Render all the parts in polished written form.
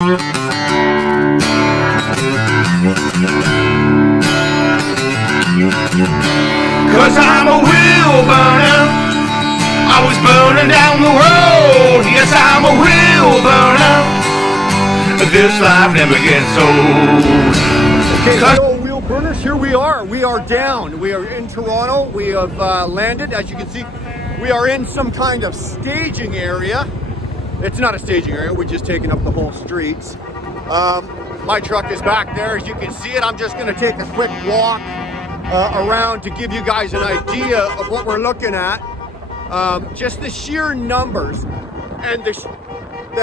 Cause I'm a wheel burner. I was burning down the road. Yes, I'm a wheel burner. This life never gets old. Okay, so wheel burners, here we are. We are down. We are in Toronto. We have landed. As you can see, we are in some kind of staging area. It's not a staging area. We're just taking up the whole streets. My truck is back there. As you can see it, I'm just going to take a quick walk around to give you guys an idea of what we're looking at. Just the sheer numbers and the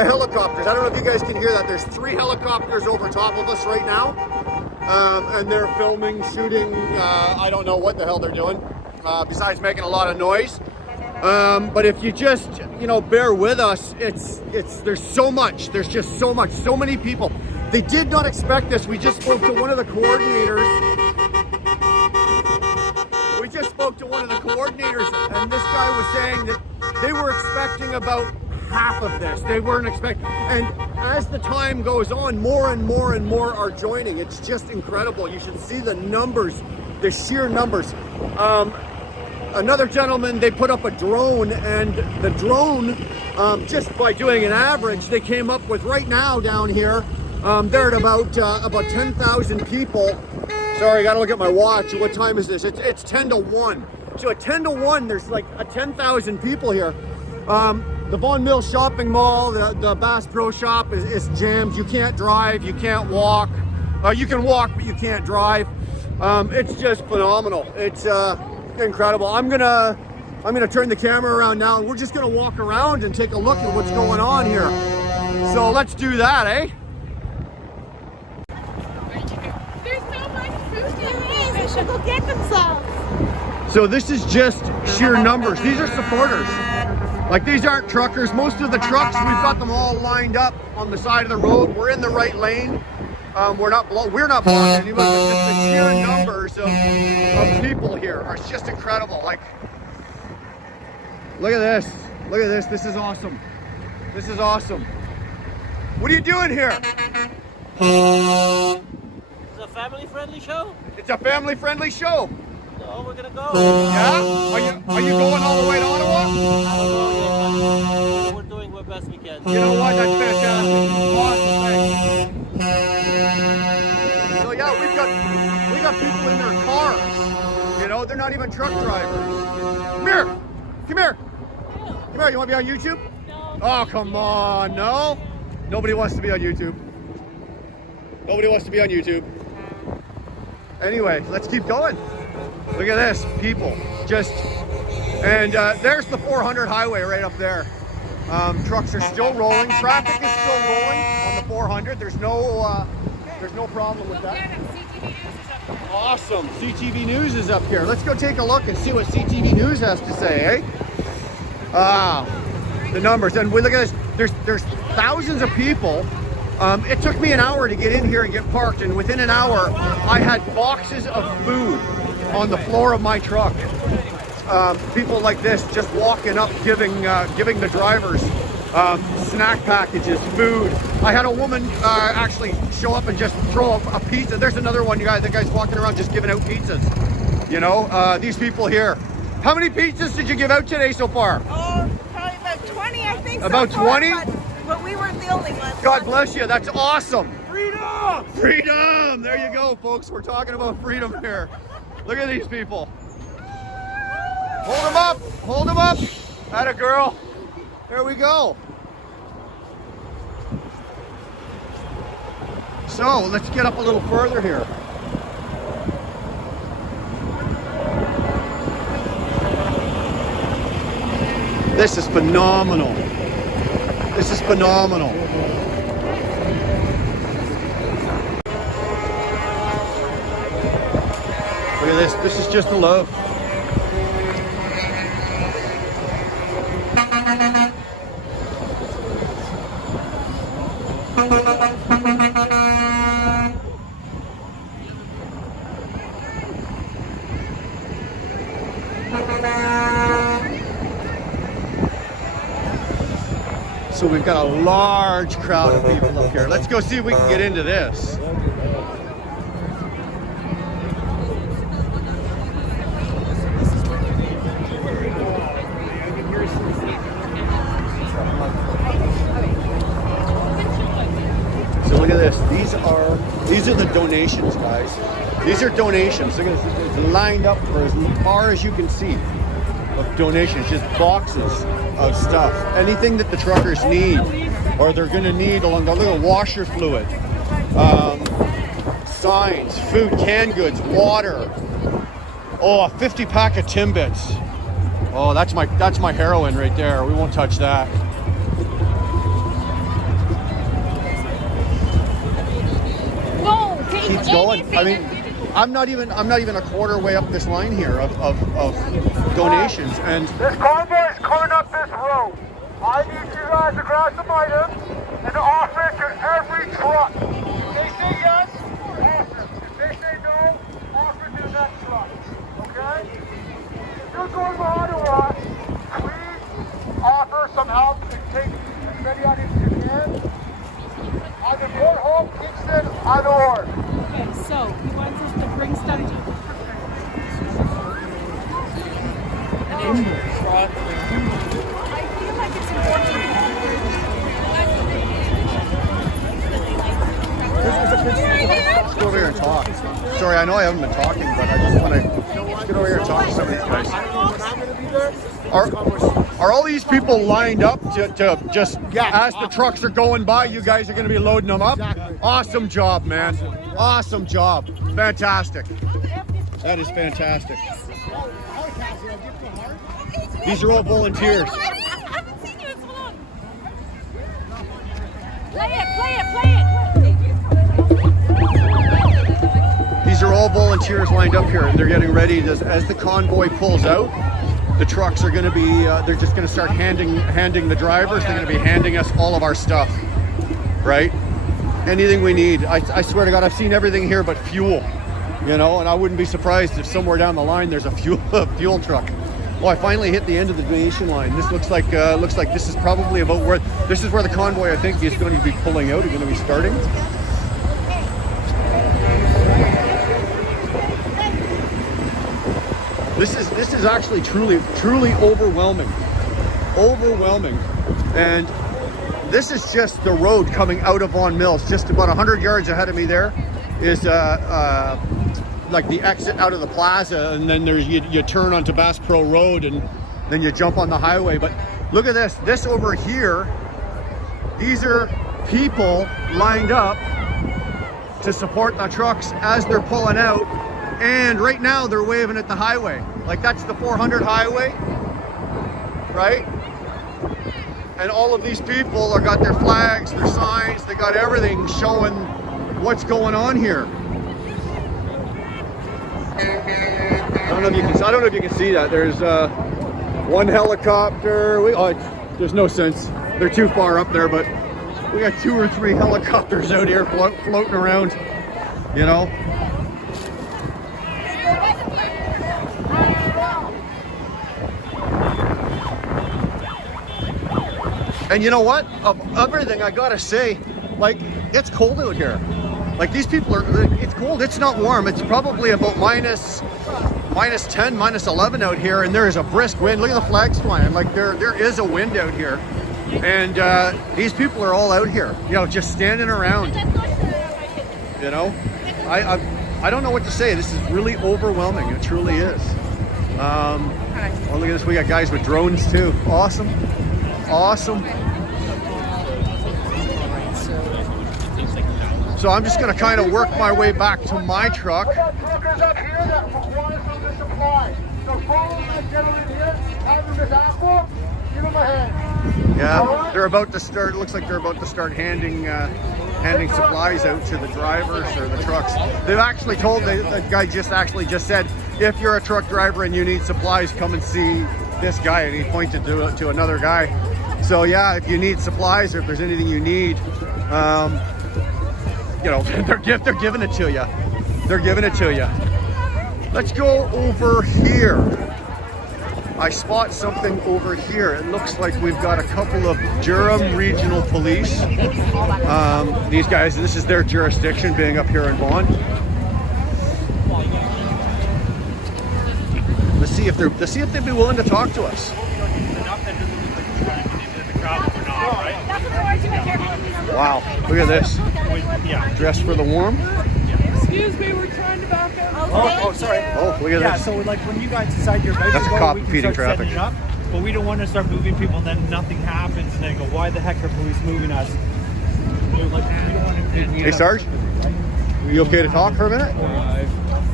helicopters. I don't know if you guys can hear that. There's 3 helicopters over top of us right now. And they're filming, shooting, I don't know what the hell they're doing, besides making a lot of noise. But if you just, bear with us, there's so much, there's just so much, so many people. They did not expect this. We just spoke to one of the coordinators. And this guy was saying that they were expecting about half of this. They weren't expecting, and as the time goes on, more and more and more are joining. It's just incredible. You should see the numbers, the sheer numbers. Another gentleman, they put up a drone, and the drone, just by doing an average, they came up with right now down here, they're at about 10,000 people. Sorry, I gotta look at my watch. What time is this? It's 10 to 1. So at 10 to 1, there's like 10,000 people here. The Vaughan Mills shopping mall, the Bass Pro Shop is jammed. You can't drive, you can't walk. You can walk, but you can't drive. It's just phenomenal. It's incredible. I'm gonna turn the camera around now, and we're just gonna walk around and take a look at what's going on here. So let's do that, eh? There's so much food here. They should go get themselves. So this is just sheer numbers. These are supporters. Like, these aren't truckers. Most of the trucks, we've got them all lined up on the side of the road. We're in the right lane. We're not blocking anybody, but just the sheer numbers of people here are just incredible. Like, look at this. Look at this. This is awesome. This is awesome. What are you doing here? It's a family-friendly show? It's a family-friendly show. So we're gonna go. Yeah? Are you going all the way to Ottawa? I don't know yet, but we're doing our best we can. You know what? That's fantastic. Awesome. Thanks. So yeah, we got people in their cars. They're not even truck drivers. Come here. Come here. Come here. You want to be on YouTube? No. Oh, come on. No? Nobody wants to be on YouTube. Nobody wants to be on YouTube. Anyway, let's keep going. Look at this, people. And there's the 400 highway right up there. Trucks are still rolling. Traffic is still rolling on the 400. There's no problem with that. Awesome. CTV News is up here. Let's go take a look and see what CTV News has to say, eh? The numbers. And look at this. There's thousands of people. It took me an hour to get in here and get parked, and within an hour, I had boxes of food on the floor of my truck. People like this just walking up, giving the drivers snack packages, food. I had a woman actually show up and just throw up a pizza. There's another one, you guys. The guy's walking around just giving out pizzas. These people here. How many pizzas did you give out today so far? Oh, probably about 20, I think. About 20? But we weren't the only ones. God bless you. That's awesome. Freedom! Freedom! There you go, folks. We're talking about freedom here. Look at these people. Hold them up. Hold them up. Atta girl. There we go. So let's get up a little further here. This is phenomenal. This is phenomenal. Look at this. This is just a love. So we've got a large crowd of people up here. Let's go see if we can get into this. So look at this. These are the donations, guys. These are donations. Look at this. It's lined up for as far as you can see of donations, just boxes of stuff. Anything that the truckers need or they're going to need along the little washer fluid, signs, food, canned goods, water. Oh, a 50 pack of Timbits. Oh, that's my heroin right there. We won't touch that. Keeps going. I mean, I'm not even a quarter way up this line here of donations, and this convoy is coming up this road. I need you guys to grab some items and offer it to every truck. If they say yes, offer. If they say no, offer to that truck. Okay? If you're going behind a lot, please offer some help and take as many items as you can. Either Port Hope, Kingston, either or. Okay, so he wants us to bring stuff to I feel like it's important. let's go over here and talk. Sorry, I know I haven't been talking, but I just want to get over here and talk to some of these guys. Are all these people lined up to just, as the trucks are going by, you guys are going to be loading them up? Awesome job, man. Awesome job. Fantastic. That is fantastic. These are all volunteers. I haven't seen you in so long. Play it. These are all volunteers lined up here, and they're getting ready as the convoy pulls out. The trucks are going to be, they're just going to start handing the drivers, they're going to be handing us all of our stuff, right? Anything we need. I swear to God, I've seen everything here but fuel, you know, and I wouldn't be surprised if somewhere down the line there's a fuel truck. Oh, I finally hit the end of the donation line. This looks like this is probably about where the convoy, I think, is going to be pulling out, is going to be starting. This is actually truly overwhelming, and this is just the road coming out of Vaughan Mills. Just about 100 yards ahead of me there is like the exit out of the plaza, and then there's you turn onto Bass Pro Road, and then you jump on the highway. But look at this over here. These are people lined up to support the trucks as they're pulling out. And right now they're waving at the highway. Like that's the 400 highway, right? And all of these people are got their flags, their signs, they got everything showing what's going on here. I don't know if you can see that. There's one helicopter. There's no sense. They're too far up there, but we got 2 or 3 helicopters out here floating around, you know. And you know what? Of everything, I gotta say, like, it's cold out here. Like, these people it's cold. It's not warm. It's probably about minus 10, minus 11 out here, and there is a brisk wind. Look at the flags flying. Like, there is a wind out here. And these people are all out here, you know, just standing around. You know? I don't know what to say. This is really overwhelming. It truly is. Oh, look at this. We got guys with drones, too. Awesome. So I'm just going to kind of work my way back to my truck. Truckers up here that require some of the supply. So follow that gentleman here, have him his apple, give him a hand. Yeah, they're about to start. It looks like they're about to start handing supplies out to the drivers or the trucks. They've actually told the guy just said, if you're a truck driver and you need supplies, come and see this guy, and he pointed to another guy. So yeah, if you need supplies or if there's anything you need, you know, they're giving it to you. They're giving it to you. Let's go over here. I spot something over here. It looks like we've got a couple of Durham Regional Police. These guys, this is their jurisdiction, being up here in Vaughan. Let's see if they'd be willing to talk to us. Wow, look at this. Dressed for the warm. Excuse me, we're trying to back up. Oh, sorry. Oh, look at Yeah, this. so like when you guys decide you're ready That's to a go, cop we can impeding start traffic. setting it up, but we don't want to start moving people and then nothing happens and then go, why the heck are police moving us? We're like, we don't want to Hey, Sarge, you okay to talk for a minute?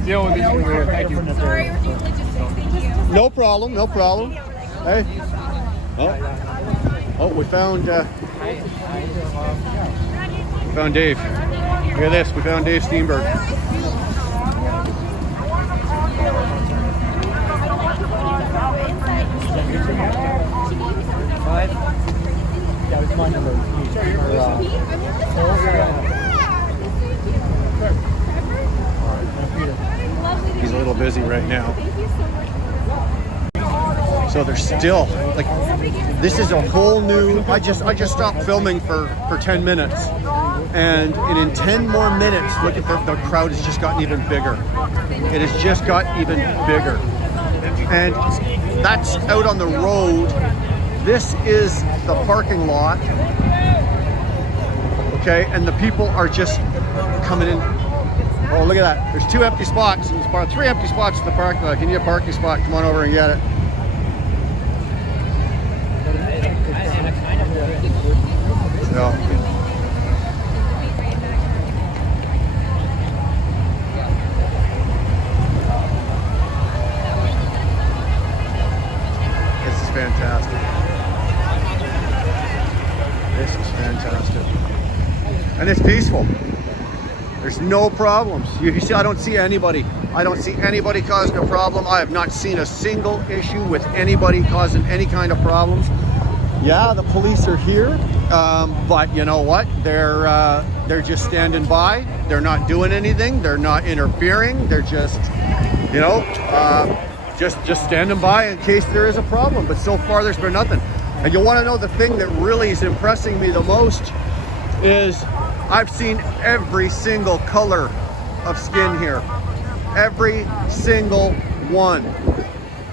Deal with these people. Thank you. Sorry, we're doing logistics. Thank you. No problem, no problem. Hey. Oh, we found Dave. Look at this, we found Dave Steenberg. That was my number. He's a little busy right now. So they're still like, this is a whole new. I just stopped filming for 10 minutes, and in 10 more minutes, look at the crowd has just gotten even bigger. It has just got even bigger, and that's out on the road. This is the parking lot. Okay, and the people are just coming in. Oh, look at that. There's 2 empty spots. There's about 3 empty spots at the parking lot. Can you get a parking spot? Come on over and get it. So, this is fantastic. This is fantastic. And it's peaceful. There's no problems. You see, I don't see anybody. I don't see anybody causing a problem. I have not seen a single issue with anybody causing any kind of problems. Yeah, the police are here, but you know what? They're just standing by. They're not doing anything. They're not interfering. They're just, you know, just standing by in case there is a problem. But so far, there's been nothing. And you want to know the thing that really is impressing me the most is I've seen every single color of skin here. Every single one.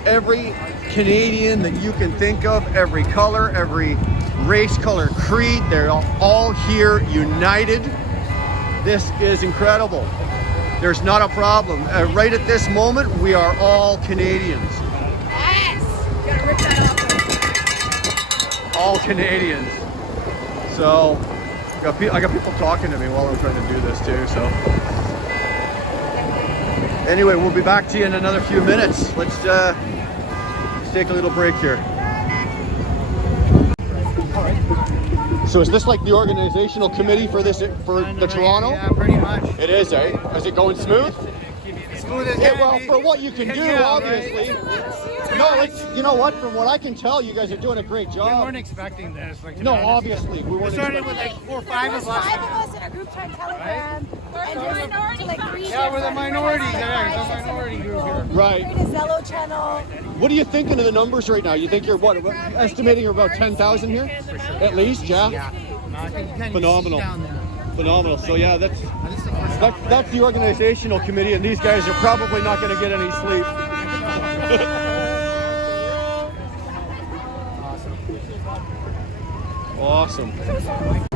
Every Canadian that you can think of, every color, every race, color, creed, they're all here united. This is incredible. There's not a problem. Right at this moment, we are all Canadians. Yes! Gotta rip that off. All Canadians. So, I got people talking to me while I'm trying to do this too, so. Anyway, we'll be back to you in another few minutes. Let's take a little break here. So is this like the organizational committee for this, for the Toronto? Yeah, pretty much. It is, eh? Is it going smooth? Smooth as Yeah, can well, be. for what you can do, Yeah, obviously. No, it's, you know what? From what I can tell, you guys are doing a great We job. weren't expecting this. Like, to No, be honest. obviously, we We weren't started expecting. with like 4 or 5 of us. 5 of us in a group chat Telegram. And just like 3 Yeah, we're the different minorities. groups, Yeah, like it's a 5, 6 minority different group people. here. Right. Create a Zello channel. What are you thinking of the numbers right now? You think you're what, estimating you're about 10,000 here? At least, yeah? Phenomenal. Phenomenal. So yeah, that's the organizational committee, and these guys are probably not going to get any sleep. Awesome.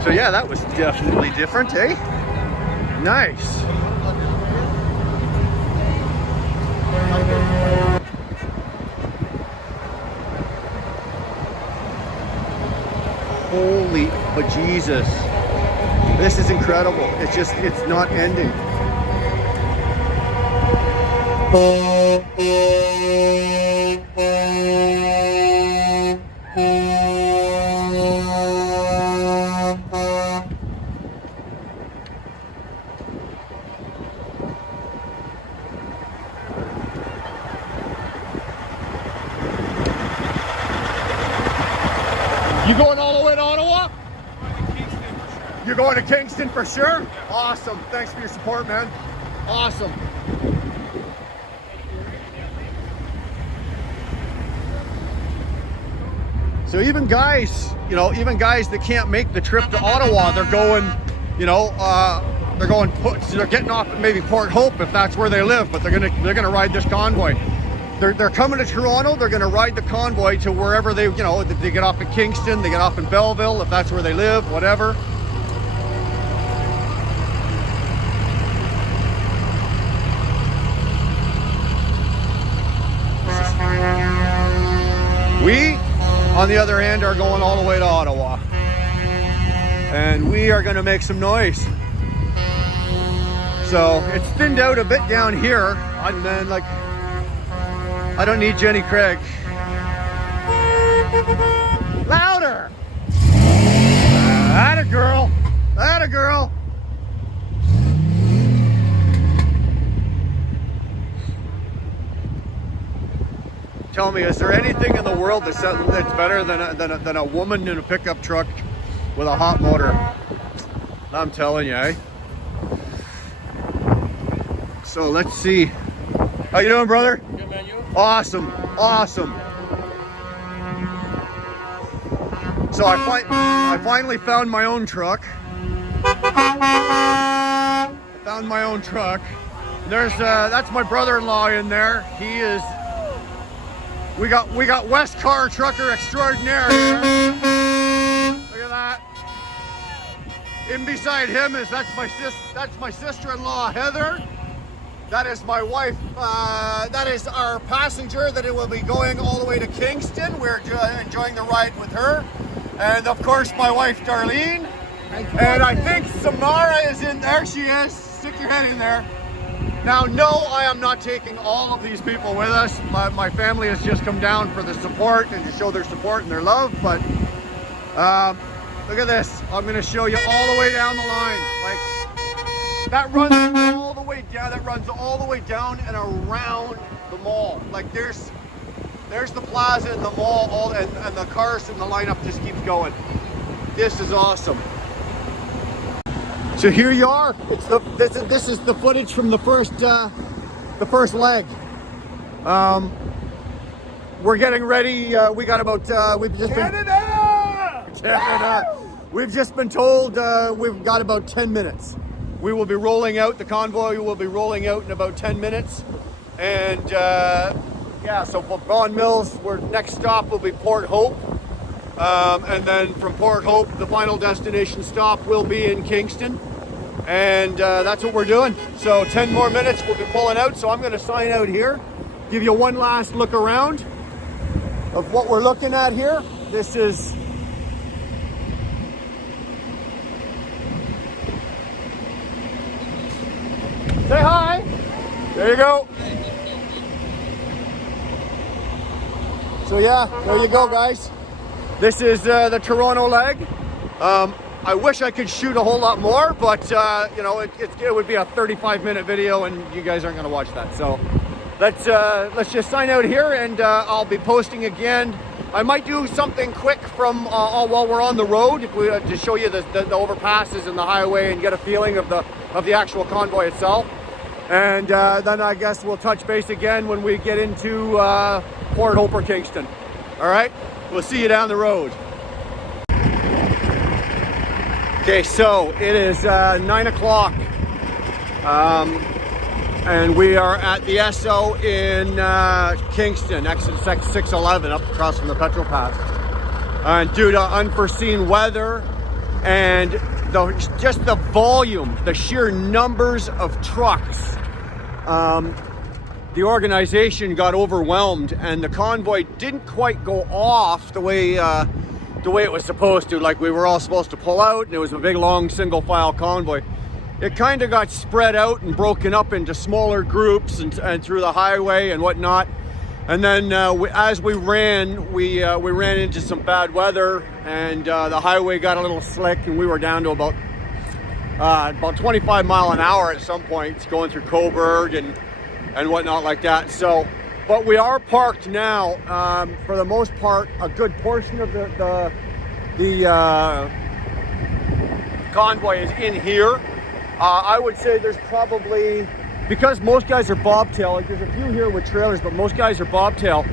So yeah, that was definitely different, eh? Nice. Holy bejesus. This is incredible. It's not ending. You going all the way to Ottawa? You're going to Kingston for sure? Awesome. Thanks for your support, man. Awesome. So even guys, you know, even guys that can't make the trip to Ottawa, they're going, you know, they're getting off at maybe Port Hope if that's where they live, but they're gonna ride this convoy. They're coming to Toronto. They're gonna ride the convoy to wherever they, you know, they get off at Kingston, they get off in Belleville if that's where they live, whatever. We, on the other hand, are going all the way to Ottawa. And we are going to make some noise. So it's thinned out a bit down here. And then, like, I don't need Jenny Craig. Louder! Atta girl! Atta girl! Tell me, is there anything in the world that's better than a woman in a pickup truck with a hot motor? I'm telling you, eh? So let's see. How you doing, brother? Good, man, you? Awesome, awesome. So I finally found my own truck. Found my own truck. There's that's my brother-in-law in there. He is. We got West Car Trucker Extraordinaire here. Look at that. In beside him is that's my sister-in-law Heather. That is my wife. That is our passenger that it will be going all the way to Kingston. We're enjoying the ride with her, and of course my wife Darlene. And I think Samara is in there. She is. Stick your head in there. Now, no, I am not taking all of these people with us. My family has just come down for the support and to show their support and their love, but look at this. I'm going to show you all the way down the line. Like, that runs all the way down. That runs all the way down and around the mall. Like, there's the plaza and the mall, and the cars and the lineup just keeps going. This is awesome. So here you are. This is the footage from the first leg. We're getting ready. We got about we've just been Canada. We've just been told we've got about 10 minutes. We will be rolling out. The convoy will be rolling out in about 10 minutes. And yeah, so for Vaughan Mills, our next stop will be Port Hope. And then from Port Hope, the final destination stop will be in Kingston. And that's what we're doing. So 10 more minutes, we'll be pulling out. So I'm going to sign out here, give you one last look around of what we're looking at here. This is say hi. There you go. So yeah, there you go, guys. This is the Toronto leg. I wish I could shoot a whole lot more, but you know, it would be a 35-minute video, and you guys aren't going to watch that. So let's just sign out here, and I'll be posting again. I might do something quick from while we're on the road, if we to show you the overpasses and the highway and get a feeling of the actual convoy itself. And then I guess we'll touch base again when we get into Port Hope or Kingston. All right, we'll see you down the road. Okay, so it is 9 o'clock, and we are at the SO in Kingston, exit 611, up across from the petrol pass. And due to unforeseen weather and just the volume, the sheer numbers of trucks, the organization got overwhelmed, and the convoy didn't quite go off the way it was supposed to. Like, we were all supposed to pull out, and it was a big long single file convoy. It kind of got spread out and broken up into smaller groups and through the highway and whatnot. And then as we ran into some bad weather, and the highway got a little slick, and we were down to about 25 mile an hour at some point, going through Coburg and whatnot like that. So, but we are parked now. For the most part, a good portion of the convoy is in here. I would say there's probably, because most guys are bobtail, like there's a few here with trailers, but most guys are bobtail.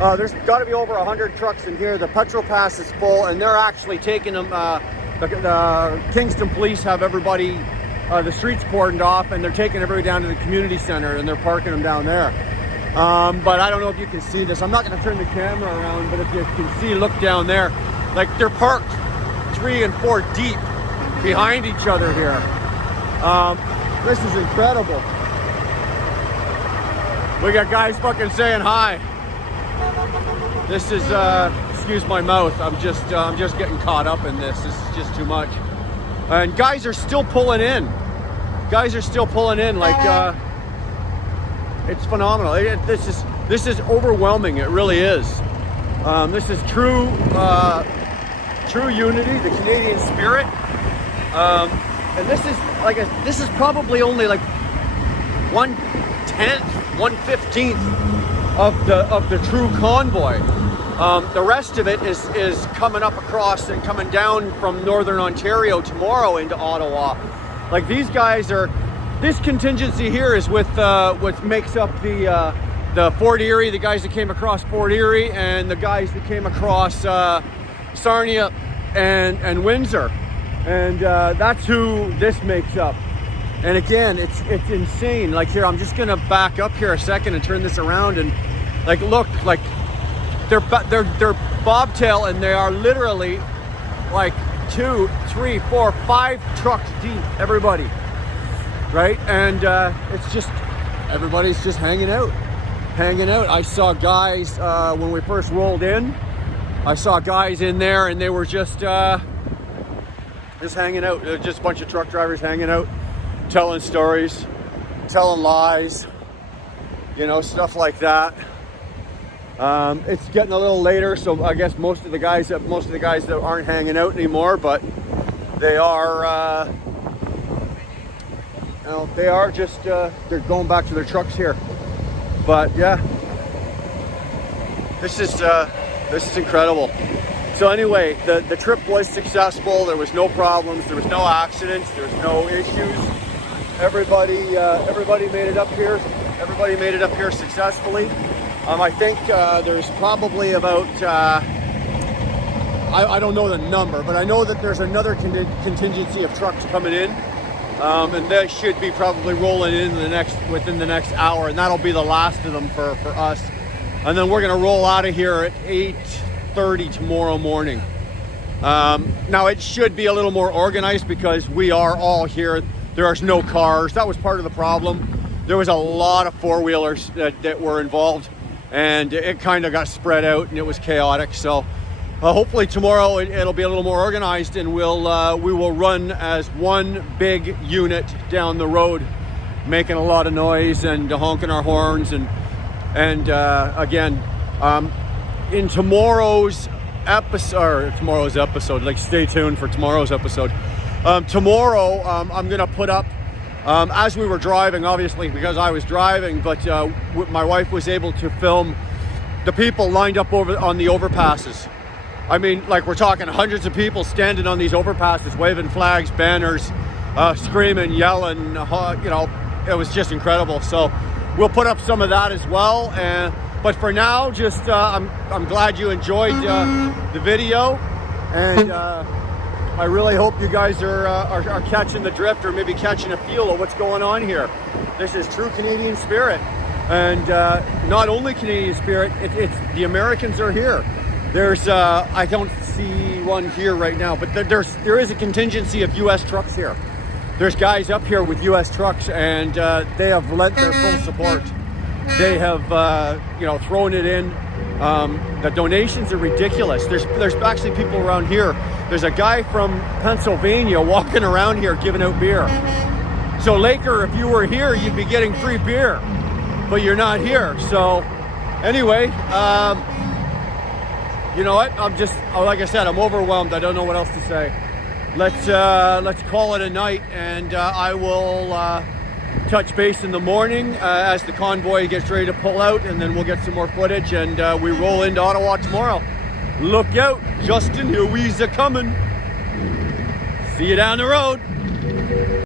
There's got to be over 100 trucks in here. The petrol pass is full, and they're actually taking them. The Kingston police have everybody, the streets cordoned off, and they're taking everybody down to the community center, and they're parking them down there. But I don't know if you can see this. I'm not going to turn the camera around, but if you can see, look down there. Like, they're parked 3 and 4 deep behind each other here. This is incredible. We got guys fucking saying hi. This is, excuse my mouth. I'm just getting caught up in this. This is just too much. And guys are still pulling in. Guys are still pulling in. Like, it's phenomenal. This is overwhelming. It really is. This is true unity, the Canadian spirit. And this is probably only like 1/10, 1/15 of the true convoy. The rest of it is coming up across and coming down from Northern Ontario tomorrow into Ottawa. Like, these guys are, this contingency here is with what makes up the Fort Erie, the guys that came across Fort Erie, and the guys that came across Sarnia and Windsor. And that's who this makes up. And again, it's insane. Like, here, I'm just gonna back up here a second and turn this around, and like, look, like they're bobtail, and they are literally like 2, 3, 4, 5 trucks deep, everybody, right? And it's just, everybody's just hanging out. I saw guys when we first rolled in. I saw guys in there, and they were just hanging out. Just a bunch of truck drivers hanging out, telling stories, telling lies, you know, stuff like that. It's getting a little later, so I guess most of the guys that aren't hanging out anymore, but they are, you know, they are just they're going back to their trucks here. But yeah, this is incredible. So anyway, the trip was successful. There was no problems. There was no accidents. There was no issues. Everybody made it up here. Everybody made it up here successfully. I think there's probably about I don't know the number, but I know that there's another contingency of trucks coming in, and they should be probably rolling in within the next hour, and that'll be the last of them for us. And then we're gonna roll out of here at 8:30 tomorrow morning. Now, it should be a little more organized because we are all here. There are no cars. That was part of the problem. There was a lot of four-wheelers that were involved, and it kind of got spread out, and it was chaotic. So hopefully tomorrow it'll be a little more organized, and we will run as one big unit down the road, making a lot of noise and honking our horns. And again, in tomorrow's episode, like, stay tuned for tomorrow's episode. Tomorrow, I'm gonna put up, as we were driving, obviously because I was driving, but my wife was able to film the people lined up on the overpasses. I mean, like, we're talking hundreds of people standing on these overpasses, waving flags, banners, screaming, yelling. You know, it was just incredible. So we'll put up some of that as well. But for now, just I'm glad you enjoyed the video, and I really hope you guys are catching the drift, or maybe catching a feel of what's going on here. This is true Canadian spirit, and not only Canadian spirit. It's the Americans are here. There's I don't see one here right now, but there is a contingency of U.S. trucks here. There's guys up here with U.S. trucks, and they have lent their full support. They have thrown it in. The donations are ridiculous. There's actually people around here. There's a guy from Pennsylvania walking around here giving out beer. So Laker, if you were here, you'd be getting free beer, but you're not here. So anyway, you know what? Like I said, I'm overwhelmed. I don't know what else to say. Let's call it a night, and I will touch base in the morning as the convoy gets ready to pull out, and then we'll get some more footage, and we roll into Ottawa tomorrow. Look out, Justin, here we's a coming. See you down the road.